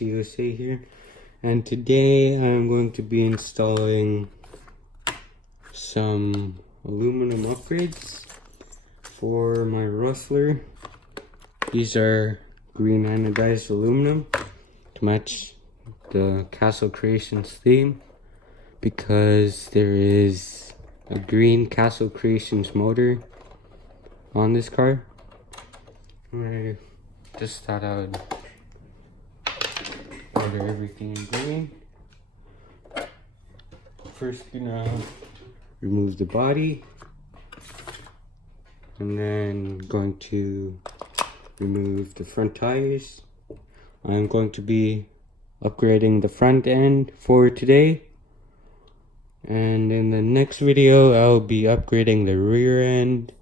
U.S.A here, and today I'm going to be installing some aluminum upgrades for my rustler. These are green anodized aluminum to match the Castle Creations theme, because there is a green Castle Creations motor on this car. I just thought I would order everything in green. First, gonna remove the body, and then going to remove the front tires. I'm going to be upgrading the front end for today, and in the next video I'll be upgrading the rear end.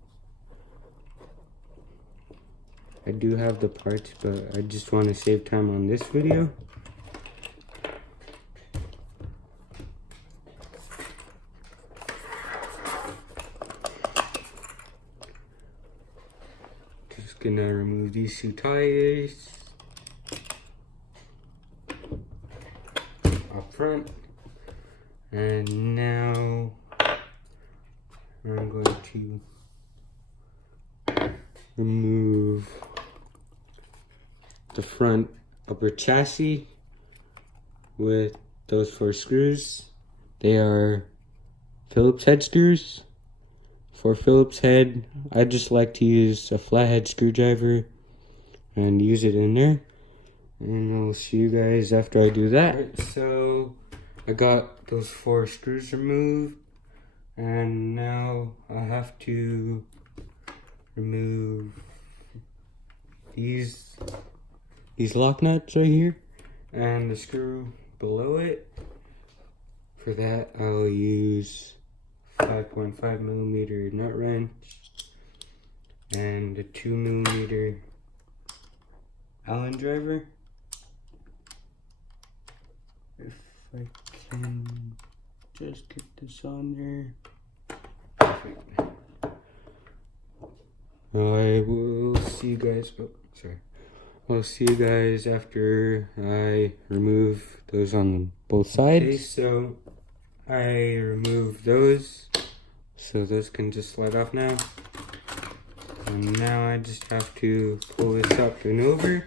I do have the parts, but I just want to save time on this video. Just gonna remove these two tires up front, and now I'm going to remove the front upper chassis with those 4 screws. They are Phillips head screws. For Phillips head, I just like to use a flathead screwdriver and use it in there. And I'll see you guys after I do that. Right, so I got those 4 screws removed, and now I have to remove these lock nuts right here and the screw below it. For that, I'll use 5.5 millimeter nut wrench and a 2 millimeter Allen driver. If I can just get this on there. Perfect. I will see you guys. Oh, sorry. I'll see you guys after I remove those on both sides. Okay, so I removed those, so those can just slide off now. And now I just have to pull this up and over.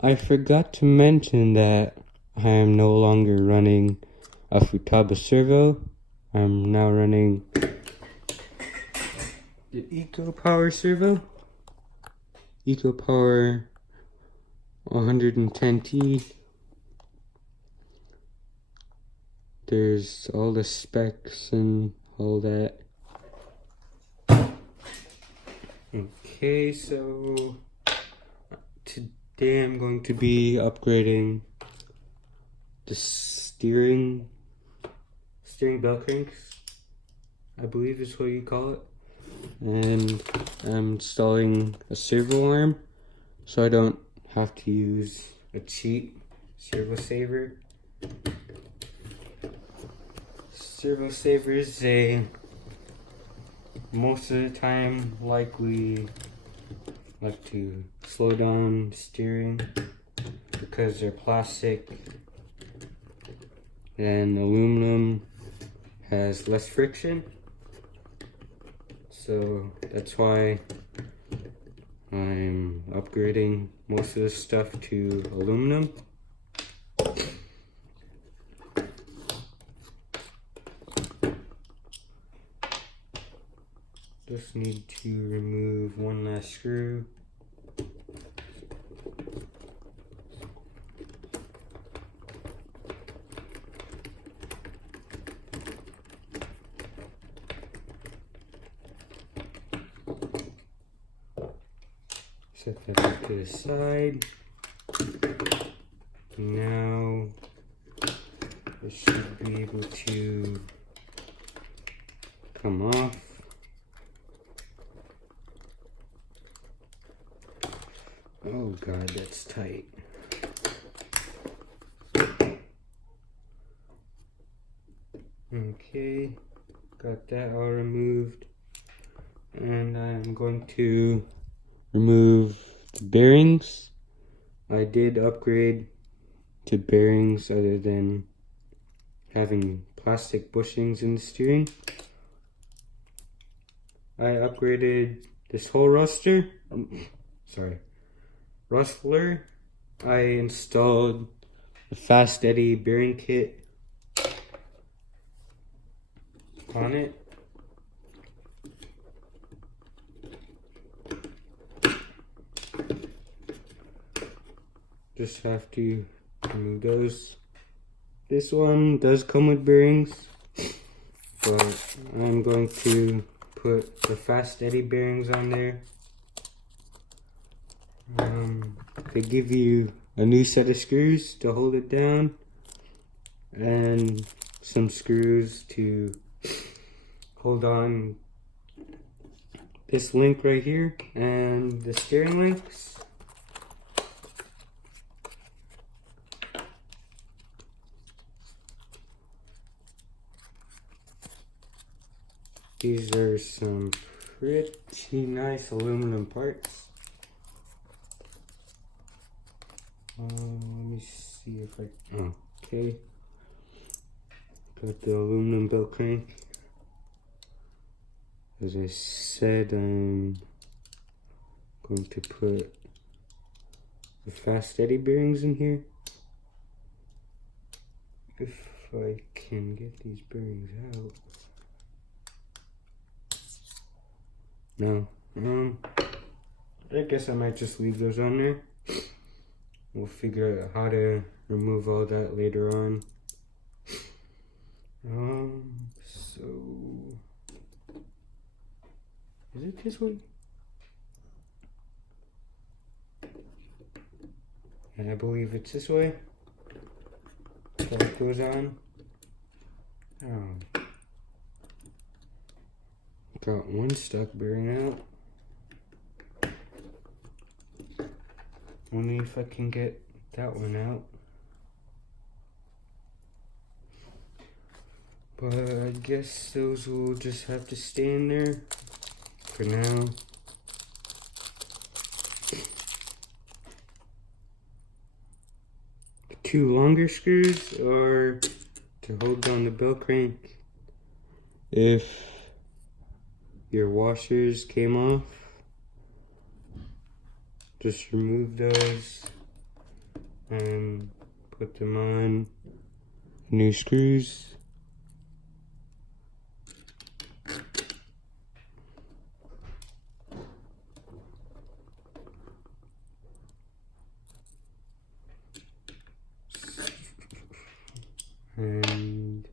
I forgot to mention that I am no longer running a Futaba servo. I'm now running the EcoPower servo. EcoPower 110T. There's all the specs and all that. Okay, so today I'm going to be upgrading the steering bell cranks, I believe is what you call it. And I'm installing a servo arm, so I don't have to use a cheap servo saver. Servo savers, they most of the time likely like to slow down steering because they're plastic, and aluminum has less friction. So that's why I'm upgrading most of this stuff to aluminum. Just need to remove one last screw. Set that up to the side. Now it should be able to come off. Oh God, that's tight. Okay, got that all removed. And I'm going to remove the bearings. I did upgrade to bearings other than having plastic bushings in the steering. I upgraded this whole rustler. I installed the fast eddy bearing kit on it. Just have to remove those. This one does come with bearings, but I'm going to put the fast eddy bearings on there. They give you a new set of screws to hold it down and some screws to hold on this link right here and the steering links. These are some pretty nice aluminum parts. Let me see if I... Okay. Got the aluminum belt crank. As I said, I'm going to put the fast eddy bearings in here. If I can get these bearings out. No. I guess I might just leave those on there. We'll figure out how to remove all that later on. So is it this one? And I believe it's this way. That goes on. Oh. Got one stuck bearing out. Only if I can get that one out. But I guess those will just have to stay in there for now. The two longer screws are to hold down the belt crank if your washers came off. Just remove those and put them on new screws. And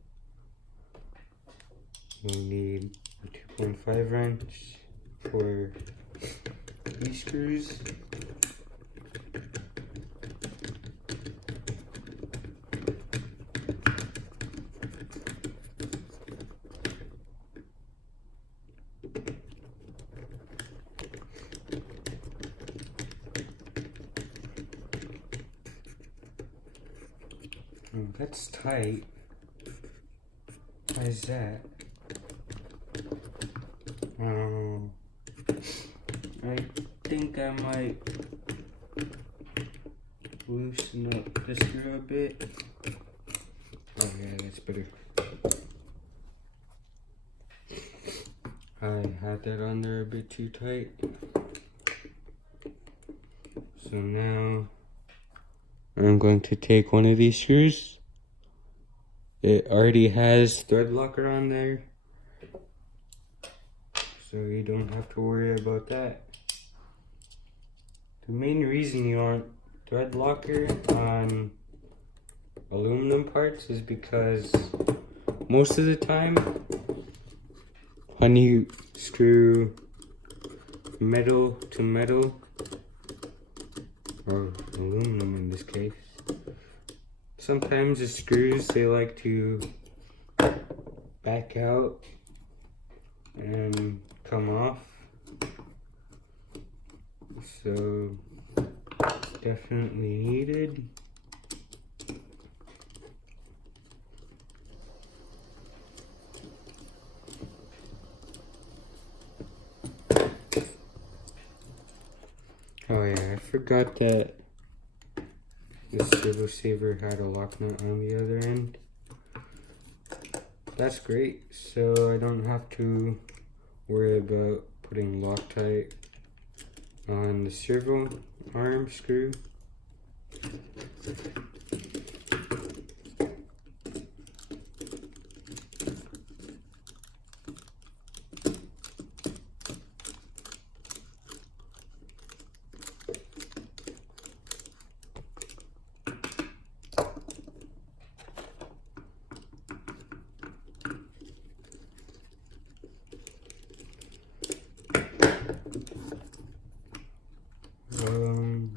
we'll need a 2.5 wrench for these screws. Oh, that's tight. Why is that? I think I might loosen up the screw a bit. Oh yeah, that's better. I had that on there a bit too tight. So now I'm going to take one of these screws. It already has thread locker on there, so you don't have to worry about that. The main reason you want thread locker on aluminum parts is because most of the time when you screw metal to metal, or aluminum in this case, sometimes the screws, they like to back out and come off. So definitely needed. Oh yeah, I forgot that the servo saver had a lock nut on the other end. That's great, so I don't have to worry about putting Loctite on the servo arm screw.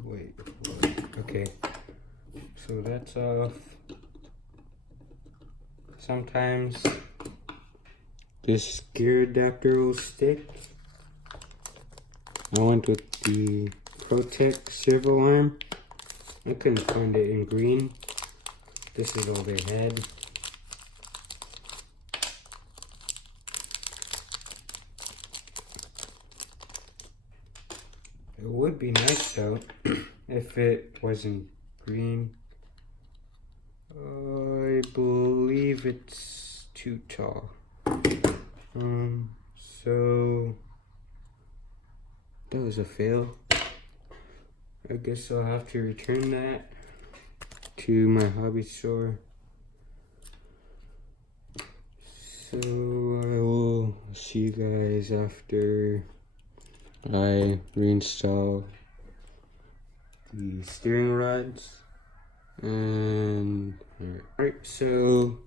Wait. Okay. So that's off. Sometimes this gear adapter will stick. I went with the Protect servo arm. I couldn't find it in green. This is all they had. It would be nice though if it wasn't green. I believe it's too tall. So that was a fail. I guess I'll have to return that to my hobby store. So I will see you guys after I reinstall the steering rods. And alright, so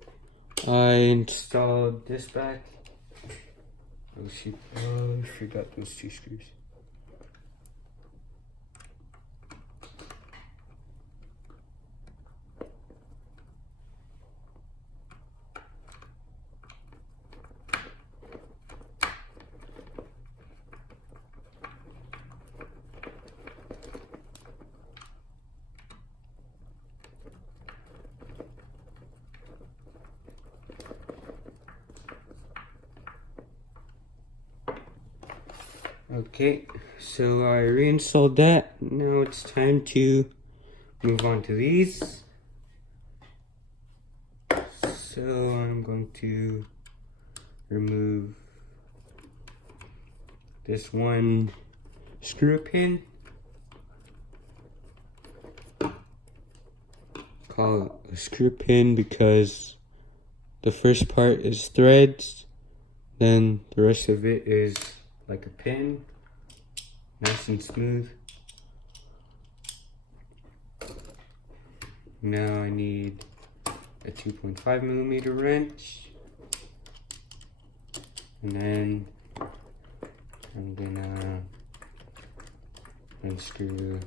I installed this back. Oh shoot, I forgot those two screws. Okay, so I reinstalled that. Now it's time to move on to these. So I'm going to remove this one screw pin. Call it a screw pin because the first part is threads, then the rest of it is like a pin, nice and smooth. Now I need a 2.5 millimeter wrench, and then I'm gonna unscrew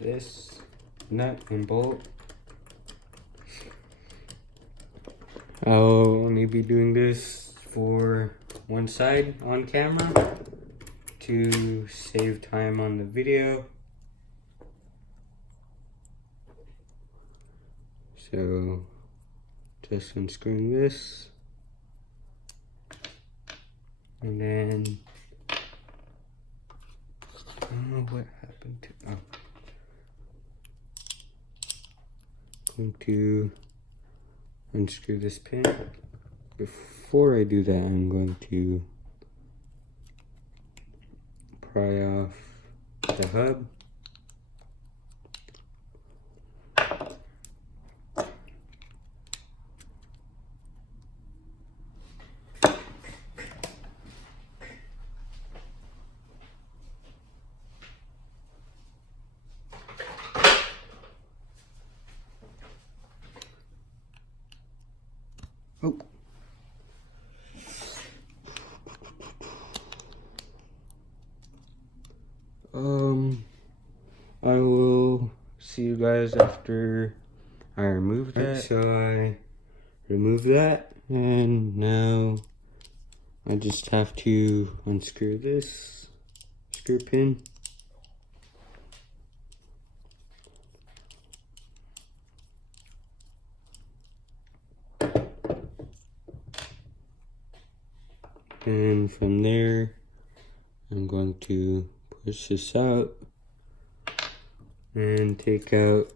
this nut and bolt. I'll only be doing this for one side on camera to save time on the video. So just unscrewing this, and then I don't know what happened to going to unscrew this pin. Before I do that, I'm going to pry off the hub. Oh. I will see you guys after I remove that. Right, so I remove that, and now I just have to unscrew this screw pin. And from there, I'm going to push this out and take out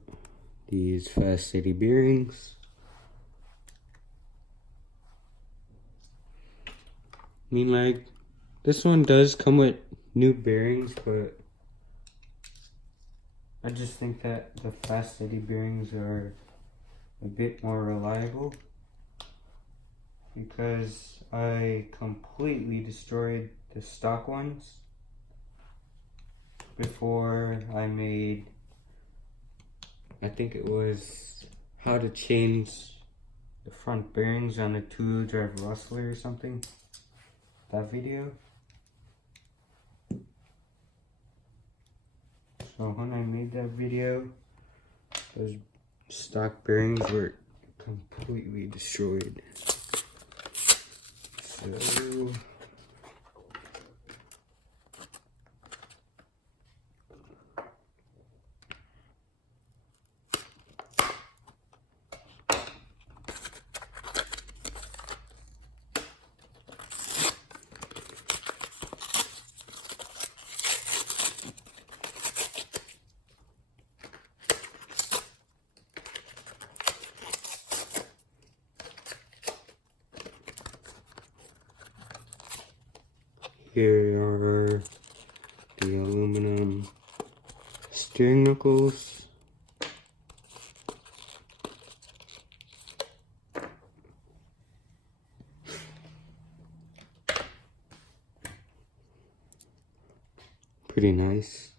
these Fast City bearings. I mean, like, this one does come with new bearings, but I just think that the Fast City bearings are a bit more reliable, because I completely destroyed the stock ones before I made, I think it was how to change the front bearings on a two-wheel drive Rustler or something, that video. So when I made that video, those stock bearings were completely destroyed. So here are the aluminum steering knuckles. Pretty nice.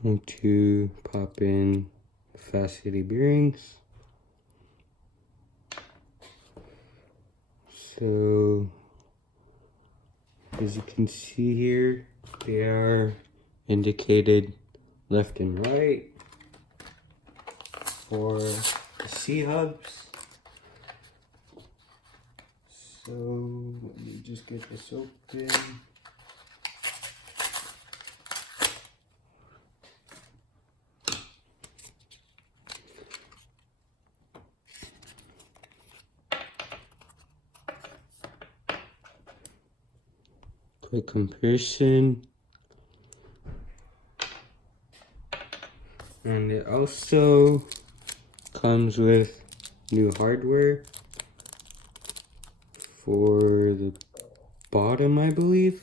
Going to pop in the Fast City bearings. So, as you can see here, they are indicated left and right for the C-hubs. So, let me just get this open. Quick comparison. And it also comes with new hardware for the bottom, I believe.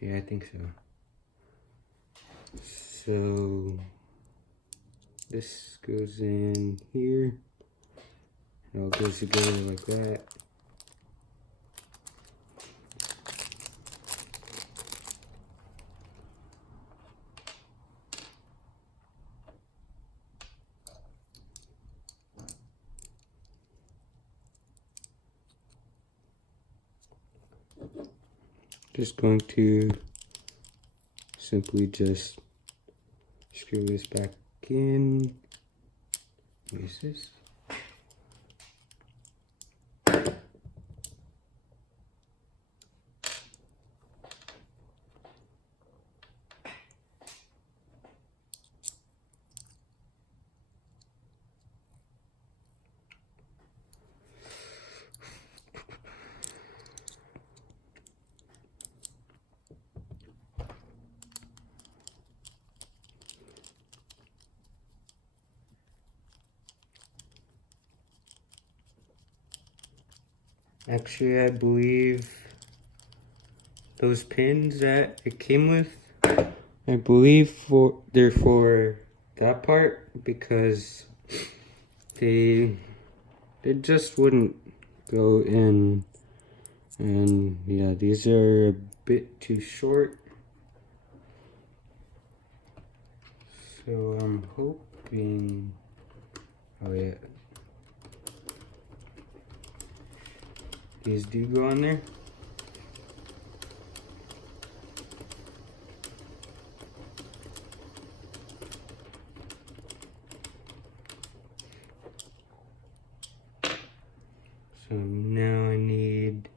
Yeah, I think so. So this goes in here. It all goes together like that. Just going to simply just screw this back in. What is this? Actually, I believe those pins that it came with, I believe they're for that part, because they just wouldn't go in. And yeah, these are a bit too short. So I'm hoping, oh yeah, these do go on there. So now I need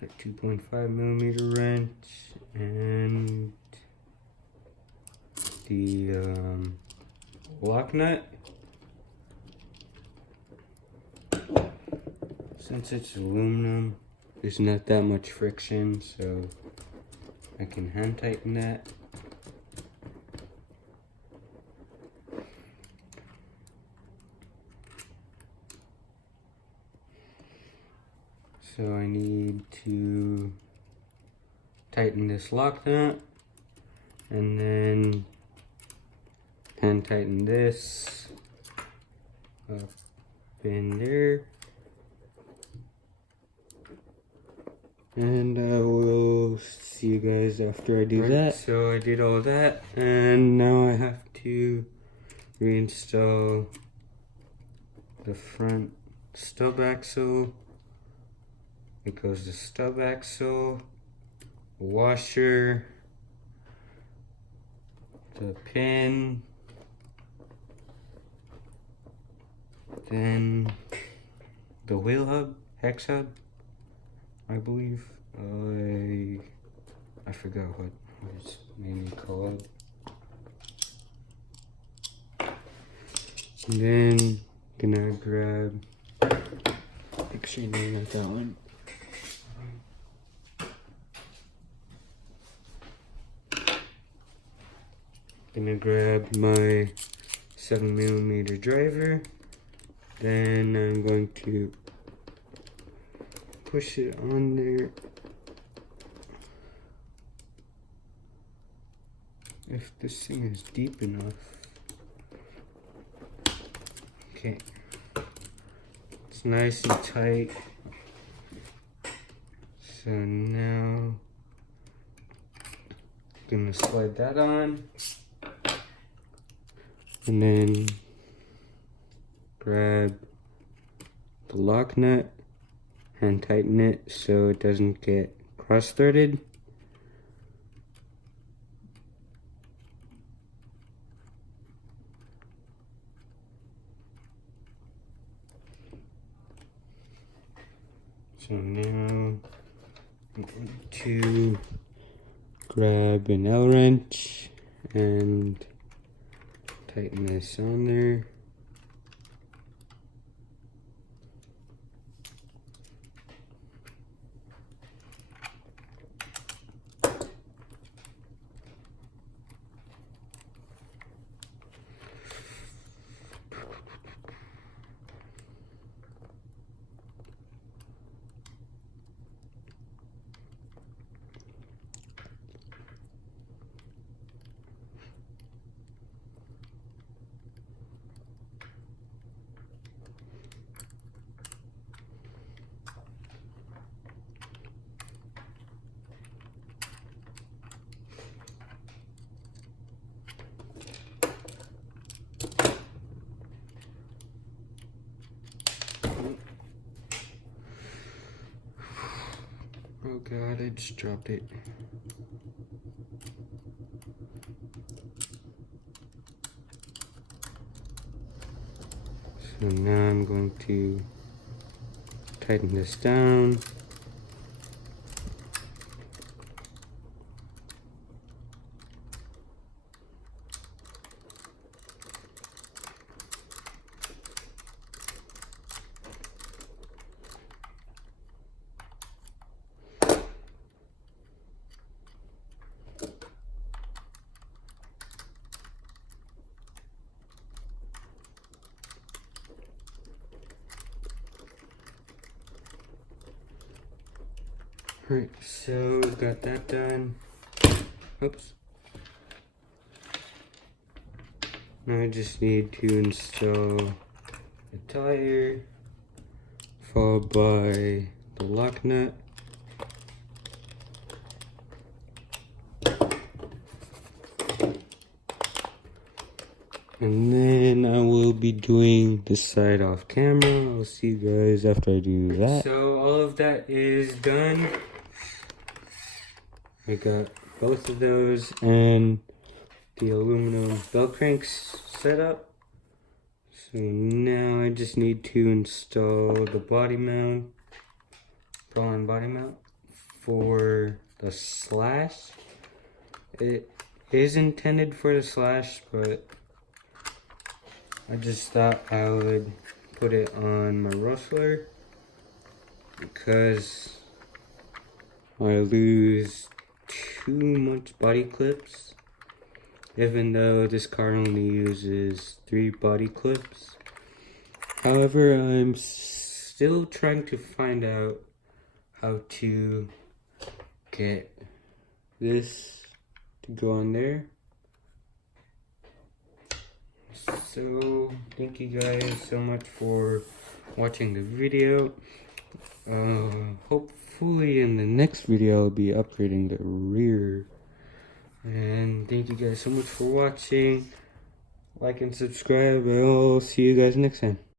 a 2.5mm wrench and the lock nut. Since it's aluminum, there's not that much friction, so I can hand tighten that. So I need to tighten this lock nut and then hand tighten this up in there. And I will see you guys after I do that. So I did all that, and now I have to reinstall the front stub axle. It goes the stub axle, washer, the pin, then the wheel hub, hex hub, I believe. I forgot what it's mainly called. And then gonna grab. Actually, no, not that one. Gonna grab my 7mm driver. Then I'm going to push it on there. If this thing is deep enough. Okay. It's nice and tight. So now gonna slide that on. And then grab the lock nut and tighten it so it doesn't get cross-threaded. So now I'm going to grab an L wrench and tighten this on there. Oh god, I just dropped it. So now I'm going to tighten this down. Alright, so we've got that done. Oops. Now I just need to install the tire, followed by the lock nut. And then I will be doing the side off camera. I'll see you guys after I do that. So all of that is done. I got both of those and the aluminum bell cranks set up. So now I just need to install the body mount, ball and body mount for the slash. It is intended for the slash, but I just thought I would put it on my rustler because I lose too much body clips, even though this car only uses 3 body clips. However, I'm still trying to find out how to get this to go on there. So thank you guys so much for watching the video. Hopefully in the next video I'll be upgrading the rear. And thank you guys so much for watching. Like and subscribe, and I'll see you guys next time.